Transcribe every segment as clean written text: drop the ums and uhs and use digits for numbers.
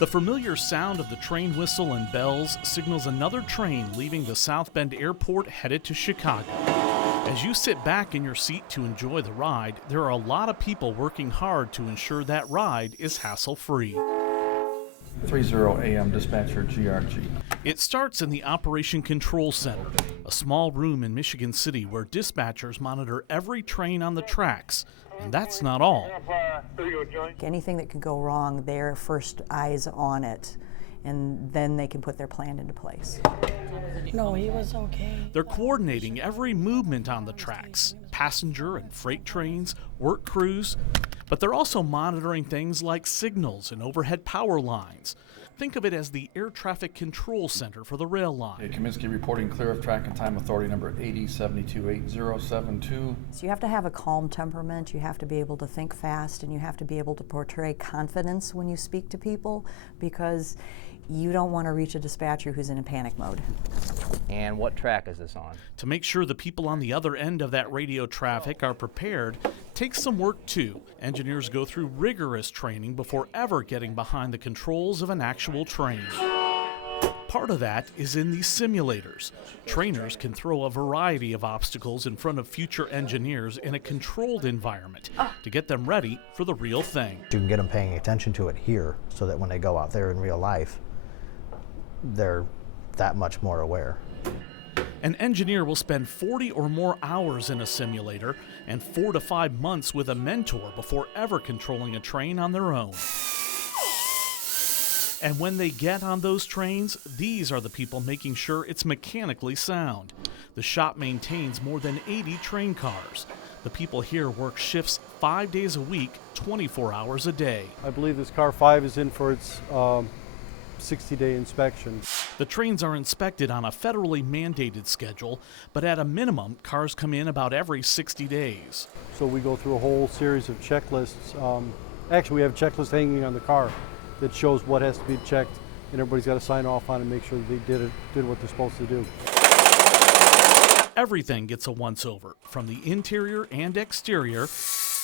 The familiar sound of the train whistle and bells signals another train leaving the South Bend Airport headed to Chicago. As you sit back in your seat to enjoy the ride, there are a lot of people working hard to ensure that ride is hassle-free. 30 AM dispatcher GRG. It starts in the Operation Control Center, a small room in Michigan City where dispatchers monitor every train on the tracks. And that's not all. Anything that could go wrong, they're first eyes on it, and then they can put their plan into place. No, he was okay. They're coordinating every movement on the tracks, passenger and freight trains, work crews, but they're also monitoring things like signals and overhead power lines. Think of it as the Air Traffic Control Center for the rail line. Kaminsky reporting clear of track and time authority number 80728072. So you have to have a calm temperament, you have to be able to think fast, and you have to be able to portray confidence when you speak to people, because you don't want to reach a dispatcher who's in a panic mode. And what track is this on? To make sure the people on the other end of that radio traffic are prepared takes some work too. Engineers go through rigorous training before ever getting behind the controls of an actual train. Part of that is in these simulators. Trainers can throw a variety of obstacles in front of future engineers in a controlled environment to get them ready for the real thing. You can get them paying attention to it here so that when they go out there in real life, they're that much more aware. An engineer will spend 40 or more hours in a simulator and 4 to 5 months with a mentor before ever controlling a train on their own. And when they get on those trains, these are the people making sure it's mechanically sound. The shop maintains more than 80 train cars. The people here work shifts 5 days a week, 24 hours a day. I believe this car 5 is in for its 60-day inspection. The trains are inspected on a federally mandated schedule, but at a minimum, cars come in about every 60 days. So we go through a whole series of checklists. Actually, we have checklists hanging on the car that shows what has to be checked, and everybody's got to sign off on it and make sure that they did what they're supposed to do. Everything gets a once-over, from the interior and exterior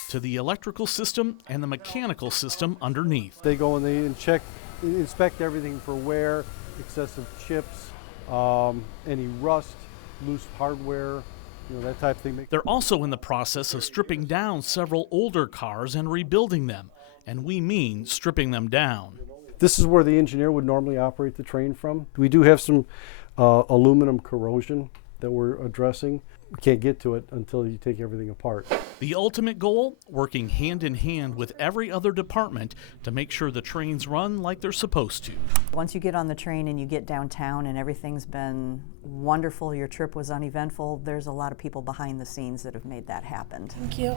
to the electrical system and the mechanical system underneath. They go and they inspect everything for wear, excessive chips, any rust, loose hardware, that type of thing. They're also in the process of stripping down several older cars and rebuilding them, and we mean stripping them down. This is where the engineer would normally operate the train from. We do have some aluminum corrosion that we're addressing. We can't get to it until you take everything apart. The ultimate goal, working hand in hand with every other department to make sure the trains run like they're supposed to. Once you get on the train and you get downtown and everything's been wonderful, your trip was uneventful, there's a lot of people behind the scenes that have made that happen. Thank you.